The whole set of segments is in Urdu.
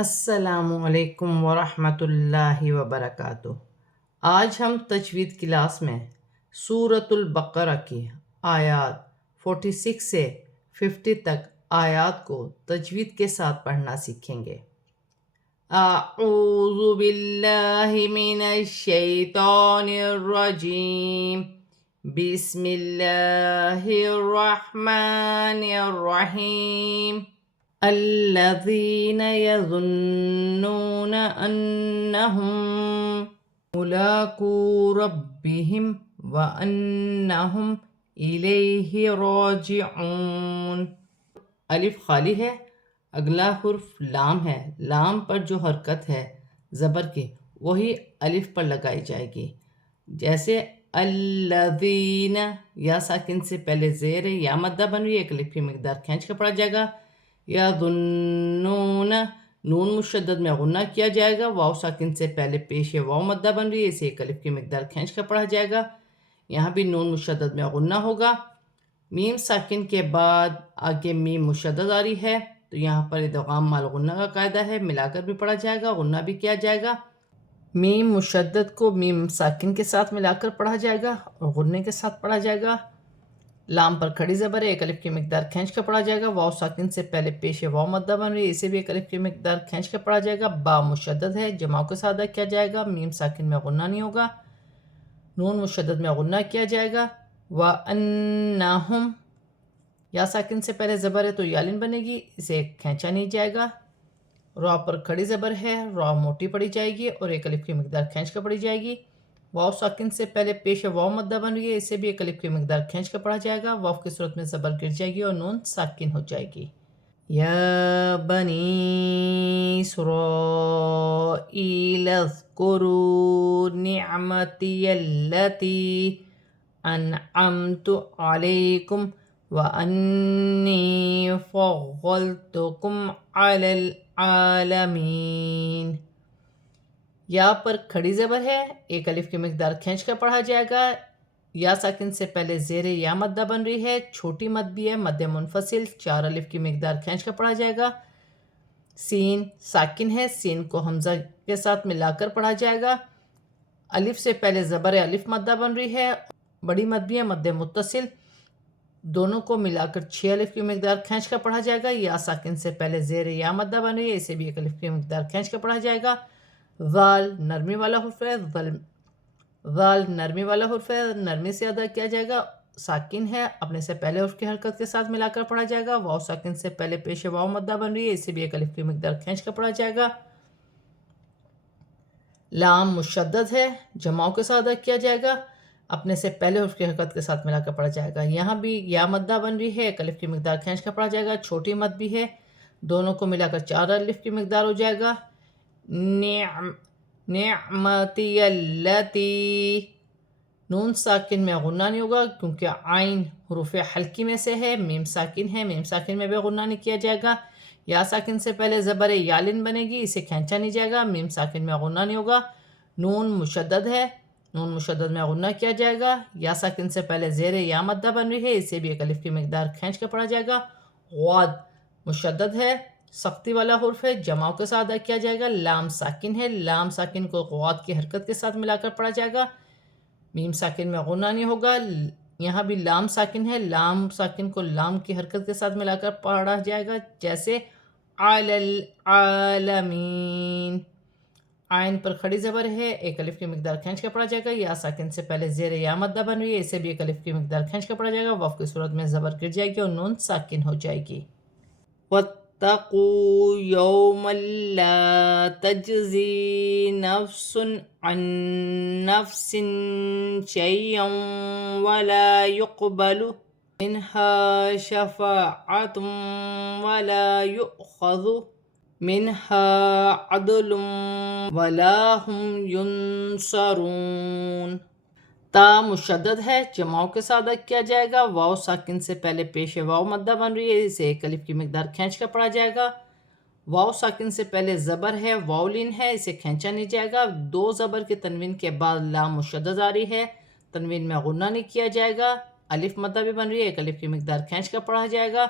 السلام علیکم ورحمۃ اللہ وبرکاتہ۔ آج ہم تجوید کلاس میں سورۃ البقرہ کی آیات 46 سے 50 تک آیات کو تجوید کے ساتھ پڑھنا سیکھیں گے۔ اعوذ باللہ من الشیطان الرجیم، بسم اللہ الرحمن الرحیم۔ الذين يظنون أنهم ملاقو ربهم وأنهم إليه راجعون۔ الف خالی ہے، اگلا حرف لام ہے، لام پر جو حرکت ہے زبر کی وہی الف پر لگائی جائے گی، جیسے الذین، یا ساکن سے پہلے زیر یا مدہ بن رہی ہے، ایک الف کی مقدار کھینچ کے پڑھا جائے گا۔ یظنون، نون مشدد میں غنہ کیا جائے گا، واو ساکن سے پہلے پیش واو مدہ بن رہی ہے، اسے ایک الف کی مقدار کھینچ کر پڑھا جائے گا۔ یہاں بھی نون مشدد میں غنہ ہوگا۔ میم ساکن کے بعد آگے میم مشدد آ رہی ہے تو یہاں پر ادغام مال غنہ کا قاعدہ ہے، ملا کر بھی پڑھا جائے گا، غنہ بھی کیا جائے گا۔ میم مشدد کو میم ساکن کے ساتھ ملا کر پڑھا جائے گا اور غنے کے ساتھ پڑھا جائے گا۔ لام پر کھڑی زبر ہے، ایک الف کی مقدار کھینچ کر پڑھا جائے گا، واو ساکن سے پہلے پیش واو مدہ بن رہی ہے، اسے بھی ایک الف کی مقدار کھینچ کر پڑھا جائے گا۔ با مشدد ہے، جمع کے ساتھ ادا کیا جائے گا، میم ساکن میں غنہ نہیں ہوگا، نون مشدد میں غنہ کیا جائے گا۔ وَأَنَّهُمْ، یا ساکن سے پہلے زبر ہے تو یالن بنے گی، اسے کھینچا نہیں جائے گا۔ را پر کھڑی زبر ہے، را موٹی پڑھی جائے گی اور ایک الف کی مقدار کھینچ کر پڑھی جائے گی۔ واو ساکن سے پہلے پیش واو مدہ بن رہی ہے، اسے بھی ایک الف کی مقدار کھینچ کر پڑھا جائے گا، واو کی صورت میں زبر گر جائے گی اور نون ساکن ہو جائے گی۔ یا بنی اسرائیل اذکروا نعمتی التی انعمت علیکم وانی فضلتکم علی العالمین۔ یا پر کھڑی زبر ہے، ایک الف کی مقدار کھینچ کر پڑھا جائے گا، یا ساکن سے پہلے زیر یا مدہ بن رہی ہے، چھوٹی مد بھی ہے، مد منفصل، چار الف کی مقدار کھینچ کر پڑھا جائے گا۔ سین ساکن ہے، سین کو حمزہ کے ساتھ ملا کر پڑھا جائے گا۔ الف سے پہلے زبر ہے، الف مدہ بن رہی ہے، بڑی مد بھی ہے، مد متصل، دونوں کو ملا کر 6 الف کی مقدار کھینچ کر پڑھا جائے گا۔ یا ساکن سے پہلے زیر یا مدہ بن رہی ہے، اسے بھی ایک الف کی مقدار کھینچ کر پڑھا جائے گا۔ ذال نرمی والا حرف ہے، ذال نرمی والا حرف ہے، نرمی سے ادا کیا جائے گا، ساکن ہے، اپنے سے پہلے حرف کی حرکت کے ساتھ ملا کر پڑھا جائے گا۔ واو ساکن سے پہلے پیش واو مدہ بن رہی ہے، اسے بھی ایک الف کی مقدار کھینچ کر پڑھا جائے گا۔ لام مشدد ہے، جمع کے ساتھ ادا کیا جائے گا، اپنے سے پہلے حرف کی حرکت کے ساتھ ملا کر پڑھا جائے گا۔ یہاں بھی یا مدہ بن رہی ہے، ایک الف کی مقدار کھینچ کر پڑھا جائے گا، چھوٹی مد بھی ہے، دونوں کو ملا کر 4 الف کی مقدار ہو جائے گا۔ نعمتی التی، نون ساکن میں غنہ نہیں ہوگا کیونکہ عین حروف حلقی میں سے ہے، میم ساکن ہے، میم ساکن میں بھی غنہ نہیں کیا جائے گا۔ یا ساکن سے پہلے زبر یالن بنے گی، اسے کھینچا نہیں جائے گا، میم ساکن میں غنہ نہیں ہوگا۔ نون مشدد ہے، نون مشدد میں غنہ کیا جائے گا، یا ساکن سے پہلے زیر یا مدہ بن رہی ہے، اسے بھی ایک الف کی مقدار کھینچ کر پڑھا جائے گا۔ غاد مشدد ہے، سختی والا حرف ہے، جمع کے ساتھ ادا کیا جائے گا۔ لام ساکن ہے، لام ساکن کو غاد کی حرکت کے ساتھ ملا کر پڑھا جائے گا، میم ساکن میں غنہ نہیں ہوگا۔ یہاں بھی لام ساکن ہے، لام ساکن کو لام کی حرکت کے ساتھ ملا کر پڑھا جائے گا، جیسے علی العالمین۔ عین پر کھڑی زبر ہے، ایک الف کی مقدار کھینچ کر پڑھا جائے گا، یا ساکن سے پہلے زیر یا مدہ بن رہی ہے، اسے بھی ایک الف کی مقدار کھینچ کر پڑھا جائے گا، واو کی صورت میں زبر گر جائے گی اور نون ساکن ہو جائے گی۔ وَاتَّقُوا يَوْمًا لَا تَجْزِي نَفْسٌ عَن نَفْسٍ شَيْئًا وَلَا يُقْبَلُ مِنْهَا شَفَاعَةٌ وَلَا يُؤْخَذُ مِنْهَا عَدْلٌ وَلَا هُمْ يُنصَرُونَ۔ تا مشدد ہے، جمع کے ساتھ ادا کیا جائے گا، واو ساکن سے پہلے پیش واو مدہ بن رہی ہے، اسے ایک الف کی مقدار کھینچ کر پڑھا جائے گا۔ واو ساکن سے پہلے زبر ہے، واولین ہے، اسے کھینچا نہیں جائے گا، 2 زبر کے تنوین کے بعد لام مشدد آ رہی ہے، تنوین میں غنہ نہیں کیا جائے گا، الف مدہ بھی بن رہی ہے، ایک الف کی مقدار کھینچ کر پڑھا جائے گا۔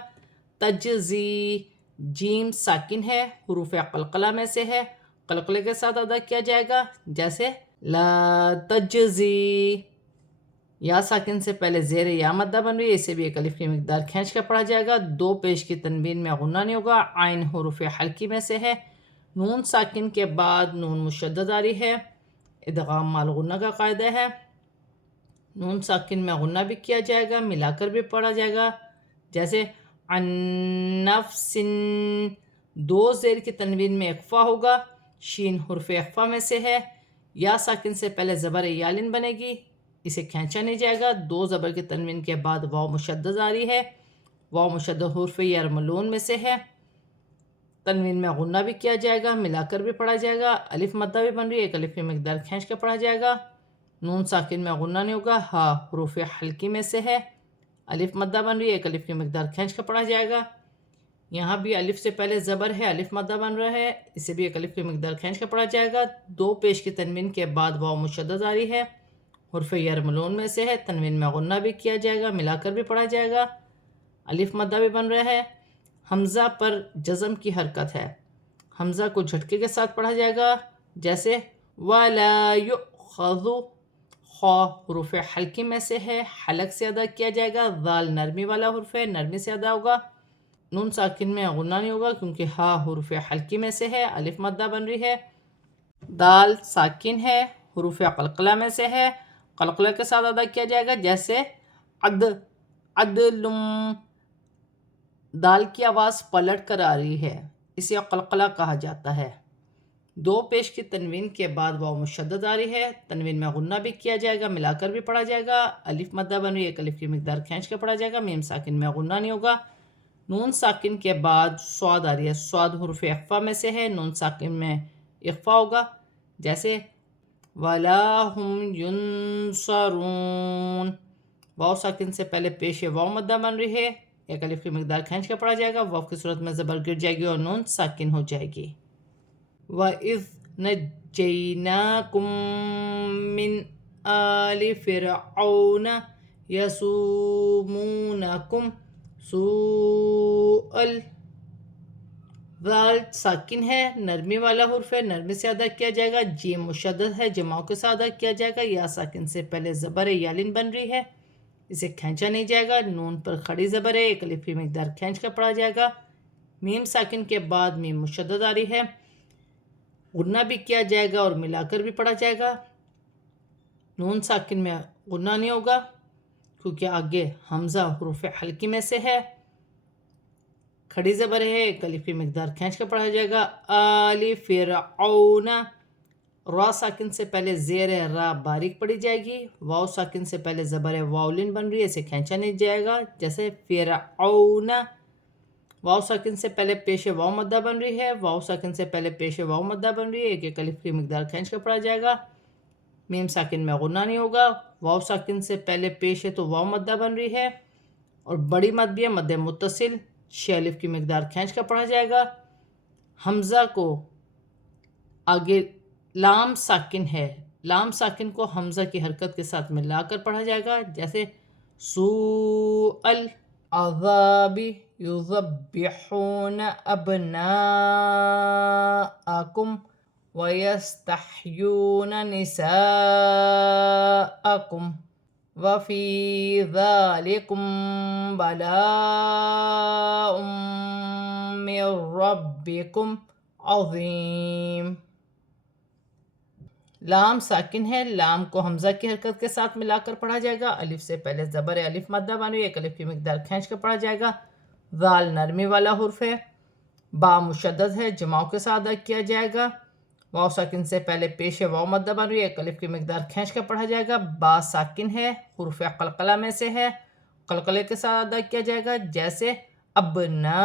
تجزی جیم ساکن ہے، حروف قلقلہ میں سے ہے، قلقلے کے ساتھ ادا کیا جائے گا، جیسے لا تجزی۔ یا ساکن سے پہلے زیر یا مدہ بن رہی ہے، اسے بھی ایک الف کی مقدار کھینچ کر پڑھا جائے گا، دو پیش کی تنوین میں غنہ نہیں ہوگا، عین حروف حلقی میں سے ہے، نون ساکن کے بعد نون مشدد آ رہی ہے، ادغام مال غنہ کا قاعدہ ہے، نون ساکن میں غنہ بھی کیا جائے گا، ملا کر بھی پڑھا جائے گا، جیسے عن نفس، دو زیر کی تنوین میں اخفا ہوگا، شین حرف اخفا میں سے ہے، یا ساکن سے پہلے زبر یالن بنے گی، اسے کھینچا نہیں جائے گا، دو زبر کی تنوین کے بعد واو مشدد آ رہی ہے، واو مشدد حرف یرملون میں سے ہے، تنوین میں غنہ بھی کیا جائے گا، ملا کر بھی پڑھا جائے گا، الف مدہ بھی بن رہی ہے، ایک الف کی مقدار کھینچ کے پڑھا جائے گا، نون ساکن میں غنہ نہیں ہوگا، ہا حروف حلقی میں سے ہے، الف مدہ بن رہی ہے، ایک الف کی مقدار کھینچ کے پڑھا جائے گا، یہاں بھی الف سے پہلے زبر ہے، الف مدہ بن رہا ہے، اسے بھی ایک الف کی مقدار کھینچ کے پڑھا جائے گا، دو پیش کی تنوین کے بعد واو مشدد آ رہی ہے، حرف یرملون میں سے ہے، تنوین میں غنہ بھی کیا جائے گا، ملا کر بھی پڑھا جائے گا، الف مدہ بھی بن رہا ہے، حمزہ پر جزم کی حرکت ہے، حمزہ کو جھٹکے کے ساتھ پڑھا جائے گا، جیسے وَلَا يُؤْخَذُ، خا حروف حلقی میں سے ہے، حلق سے ادا کیا جائے گا، ذال نرمی والا حرف ہے، نرمی سے ادا ہوگا، نون ساکن میں غنہ نہیں ہوگا کیونکہ ہا حروف حلقی میں سے ہے، الف مدہ بن رہی ہے، دال ساکن ہے، حروف قلقلہ میں سے ہے، قلقلہ کے ساتھ ادا کیا جائے گا، جیسے عدلم، دال کی آواز پلٹ کر آ رہی ہے، اسے قلقلہ کہا جاتا ہے، دو پیش کی تنوین کے بعد واو مشدد آ رہی ہے، تنوین میں غنہ بھی کیا جائے گا، ملا کر بھی پڑھا جائے گا، الف مدہ بن رہی ہے، ایک الف کی مقدار کھینچ کے پڑھا جائے گا، میم ساکن میں غنہ نہیں ہوگا، نون ساکن کے بعد صاد آ رہی ہے، صاد حرف اخفا میں سے ہے، نون ساکن میں اخفا ہوگا، جیسے وَلَا هُمْ يُنصَرُونَ، واو ساکن سے پہلے پیش واو مدہ بن رہی ہے، ایک الف کی مقدار کھینچ کے پڑھا جائے گا، واو کی صورت میں زبر گر جائے گی اور نون ساکن ہو جائے گی، وَإِذْ نَجَّيْنَاكُمْ مِنْ آلِ فِرْعَوْنَ يَسُومُونَكُمْ سوء ذال ساکن ہے، نرمی والا حرف ہے، نرمی سے ادا کیا جائے گا، جیم مشدد ہے، جماؤں کے ساتھ ادا کیا جائے گا، یا ساکن سے پہلے زبر یالن بن رہی ہے، اسے کھینچا نہیں جائے گا، نون پر کھڑی زبر ہے، ایک الف کی مقدار کھینچ کر پڑھا جائے گا، میم ساکن کے بعد میم مشدد آ رہی ہے، غنہ بھی کیا جائے گا اور ملا کر بھی پڑھا جائے گا، نون ساکن میں غنہ نہیں ہوگا کیونکہ آگے حمزہ حروف حلقی میں سے ہے، کھڑی زبر ہے، ایک الف کی مقدار کھینچ کر پڑھا جائے گا، آل فرعون، را ساکن سے پہلے زیر را باریک پڑھی جائے گی، واو ساکن سے پہلے زبر واولن بن رہی ہے، اسے کھینچا نہیں جائے گا، جیسے فرعون، واو ساکن سے پہلے پیش واو مدہ بن رہی ہے، واو ساکن سے پہلے پیش واو مدہ بن رہی ہے، ایک ایک الف کی مقدار کھینچ کر پڑھا جائے گا، میم ساکن میں غنہ نہیں ہوگا، واو ساکن سے پہلے پیش ہے تو واو مدہ بن رہی ہے، اور بڑی مد بھی ہے، مد متصل، 6 الف کی مقدار کھینچ کر پڑھا جائے گا، حمزہ کو آگے لام ساکن ہے، لام ساکن کو حمزہ کی حرکت کے ساتھ ملا کر پڑھا جائے گا، جیسے سوء العذاب یذبحون ابناءکم وَيَسْتَحْيُونَ نِسَاءَكُمْ وَفِي ذَلِكُمْ بَلَاءٌ مِّن رَبِّكُمْ عَظِيمٌ، لام ساکن ہے، لام کو حمزہ کی حرکت کے ساتھ ملا کر پڑھا جائے گا، الف سے پہلے زبر الف مدہ بن رہی ہے، ایک الف کی مقدار کھینچ کر پڑھا جائے گا، ذال نرمی والا حرف ہے، با مشدد ہے، جماؤں کے ساتھ ادا کیا جائے گا، واو ساکن سے پہلے پیش واو مدہ بن رہی ہے، ایک الف کی مقدار کھینچ کر پڑھا جائے گا، با ساکن ہے، حروف قلقلہ میں سے ہے، قلقلے کے ساتھ ادا کیا جائے گا، جیسے ابناءکم،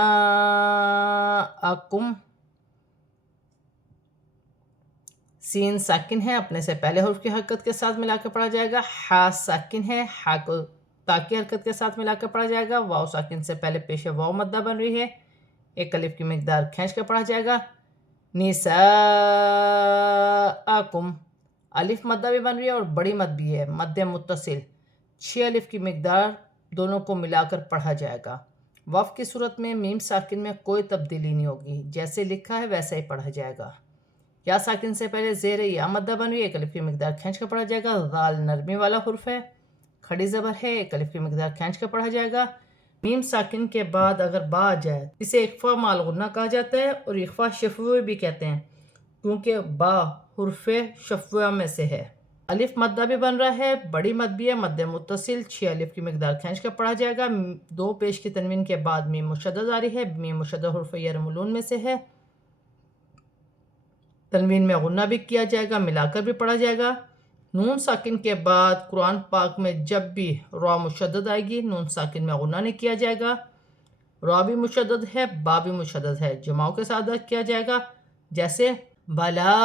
سین ساکن ہے، اپنے سے پہلے حرف کی حرکت کے ساتھ ملا کر پڑھا جائے گا، ہا ساکن ہے، ہا کو تا کی حرکت کے ساتھ ملا کر پڑھا جائے گا، واو ساکن سے پہلے پیش واو مدہ بن رہی ہے، ایک الف کی مقدار کھینچ کر پڑھا جائے گا، نساءکم، الف مدہ بھی بن رہی ہے اور بڑی مد بھی ہے، مد متصل، 6 الف کی مقدار دونوں کو ملا کر پڑھا جائے گا، وف کی صورت میں میم ساکن میں کوئی تبدیلی نہیں ہوگی، جیسے لکھا ہے ویسا ہی پڑھا جائے گا۔ یا ساکن سے پہلے زیر یا مدہ بن رہی ہے، ایک الف کی مقدار کھینچ کر پڑھا جائے گا۔ ذال نرمی والا حرف ہے، کھڑی زبر ہے، ایک الف کی مقدار کھینچ کر پڑھا جائے گا۔ میم ساکن کے بعد اگر با آ جائے اسے اخفا مال غنہ کہا جاتا ہے، اور اخفا شفوی بھی کہتے ہیں، کیونکہ با حرف شفویہ میں سے ہے۔ الف مدہ بھی بن رہا ہے، بڑی مد بھی ہے، مد متصل، 6 الف کی مقدار کھینچ کر پڑھا جائے گا۔ 2 پیش کی تنوین کے بعد میم مشدد آ رہی ہے، میم مشدد حرف یرملون میں سے ہے۔ تنوین میں غنہ بھی کیا جائے گا، ملا کر بھی پڑھا جائے گا۔ نون ساکن کے بعد قرآن پاک میں جب بھی را مشدد آئے گی، نون ساکن میں غنہ نہیں کیا جائے گا۔ را بھی مشدد ہے، با بھی مشدد ہے، جماؤں کے ساتھ ادا کیا جائے گا، جیسے بلا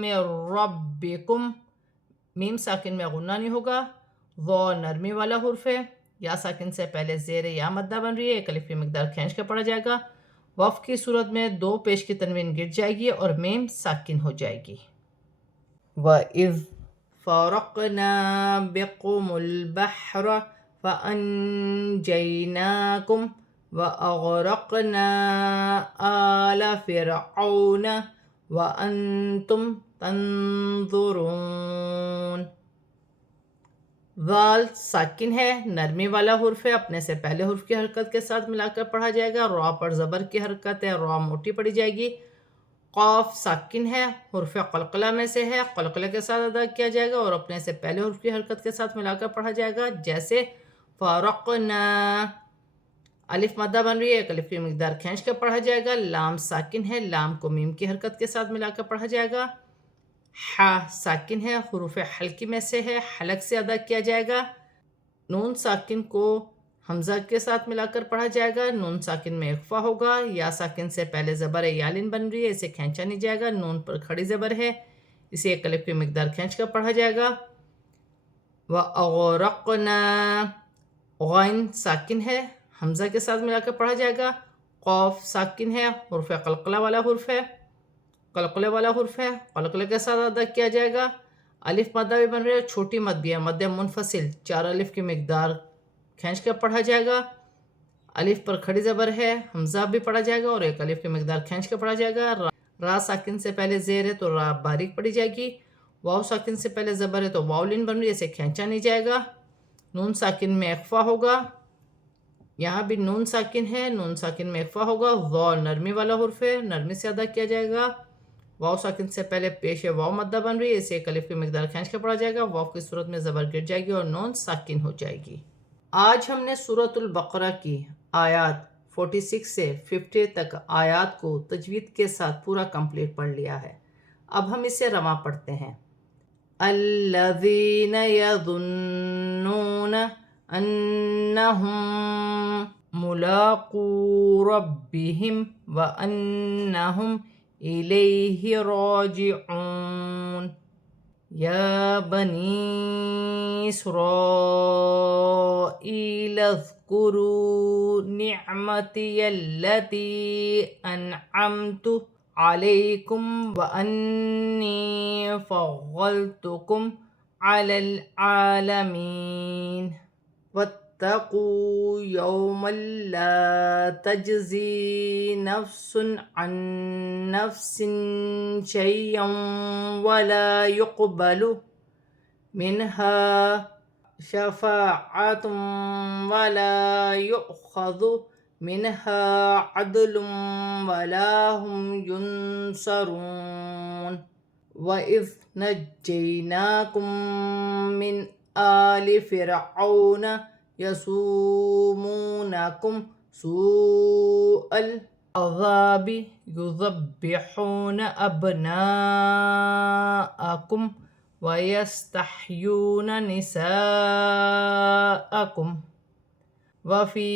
من ربکم۔ میم ساکن میں غنہ نہیں ہوگا، ذو نرمی والا حرف ہے، یا ساکن سے پہلے زیر یا مدہ بن رہی ہے، ایک الف کی مقدار کھینچ کر پڑھا جائے گا۔ وف کی صورت میں 2 پیش کی تنوین گر جائے گی اور میم ساکن ہو جائے گی۔ وَإِذْ فَرَقْنَا بِكُمُ الْبَحْرَ فَأَنْجَيْنَاكُمْ وَأَغْرَقْنَا آلَ فِرْعَوْنَ وَأَنْتُمْ تَنْظُرُونَ۔ ذال ساکن ہے، نرمی والا حرف ہے، اپنے سے پہلے حرف کی حرکت کے ساتھ ملا کر پڑھا جائے گا۔ را پر زبر کی حرکت ہے، را موٹی پڑھی جائے گی۔ قاف ساکن ہے، حرف قلقلہ میں سے ہے، قلقلہ کے ساتھ ادا کیا جائے گا اور اپنے سے پہلے حرف کی حرکت کے ساتھ ملا کر پڑھا جائے گا، جیسے فارقنا۔ الف مدہ بن رہی ہے، ایک الف کی مقدار کھینچ کر پڑھا جائے گا۔ لام ساکن ہے، لام کو میم کی حرکت کے ساتھ ملا کر پڑھا جائے گا۔ حا ساکن ہے، حروف حلقی میں سے ہے، حلق سے ادا کیا جائے گا۔ نون ساکن کو حمزہ کے ساتھ ملا کر پڑھا جائے گا، نون ساکن میں اخفا ہوگا۔ یا ساکن سے پہلے زبر یالن بن رہی ہے، اسے کھینچا نہیں جائے گا، نون پر کھڑی زبر ہے، اسے ایک الف کی مقدار کھینچ کر پڑھا جائے گا۔ وَأَغْرَقْنَا، غائن ساکن ہے، حمزہ کے ساتھ ملا کر پڑھا جائے گا۔ قاف ساکن ہے، حرف قلقلہ والا حرف ہے، قلقلے والا حرف ہے، قلقلے کے ساتھ ادا کیا جائے گا۔ الف مدہ بھی بن رہی ہے، چھوٹی مد بھی ہے، مد منفصل، 4 الف کی مقدار کھینچ کر پڑھا جائے گا۔ الف پر کھڑی زبر ہے، حمزہ بھی پڑھا جائے گا اور ایک الف کی مقدار کھینچ کر پڑھا جائے گا۔ را ساکن سے پہلے زیر ہے تو را باریک پڑھی جائے گی۔ واو ساکن سے پہلے زبر ہے تو واو لین بن رہی ہے، اسے کھینچا نہیں جائے گا۔ نون ساکن میں اخفا ہوگا، یہاں بھی نون ساکن ہے، نون ساکن میں اخفا ہوگا۔ ذو نرمی والا حرف ہے، نرمی سے ادا کیا جائے گا۔ واو ساکن سے پہلے پیش واو مدہ بن رہی ہے، اسے ایک الف کی مقدار کھینچ کر پڑھا جائے گا۔ واو کی صورت میں زبر گر جائے گی اور نون ساکن ہو جائے گی۔ آج ہم نے سورۃ البقرہ کی آیات 46 سے 50 تک آیات کو تجوید کے ساتھ پورا کمپلیٹ پڑھ لیا ہے۔ اب ہم اسے رواں پڑھتے ہیں۔ الذین یظنون انہم ملاقو ربہم وانہم الیہ راجعون۔ یا بنی اسرائیل اذکروا نعمتی التی انعمت علیکم وانی فضلتکم علی العالمین۔ واتقوا یوما لا تجزی نفس عن نفس شیئا ولا يقبل منها شفاعة ولا يؤخذ منها عدل ولا هم ينصرون۔ وَإِذْ نَجَّيْنَاكُمْ مِنْ آلِ فِرْعَوْنَ يَسُومُونَكُمْ سُوءَ الْعَذَابِ يُذَبِّحُونَ أَبْنَاءَكُمْ وَيَسْتَحْيُونَ نِسَاءَكُمْ وَفِي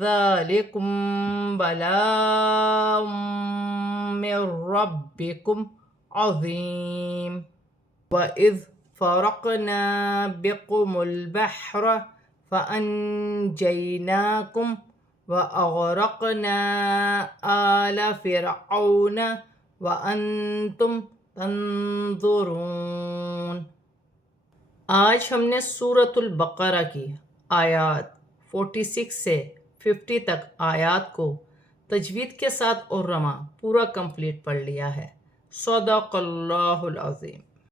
ذَلِكُمْ بَلَاءٌ مِّن رَّبِّكُمْ عَظِيمٌ۔ وَإِذْ فَرَقْنَا بِكُمُ الْبَحْرَ فَأَنْجَيْنَاكُمْ وَأَغْرَقْنَا آلَ فِرْعَوْنَ وَأَنْتُمْ تَنْظُرُونَ۔ آج ہم نے سورۃ البقرہ کی آیات 46 سے 50 تک آیات کو تجوید کے ساتھ اور رما پورا کمپلیٹ پڑھ لیا ہے۔ صدق اللہ العظیم۔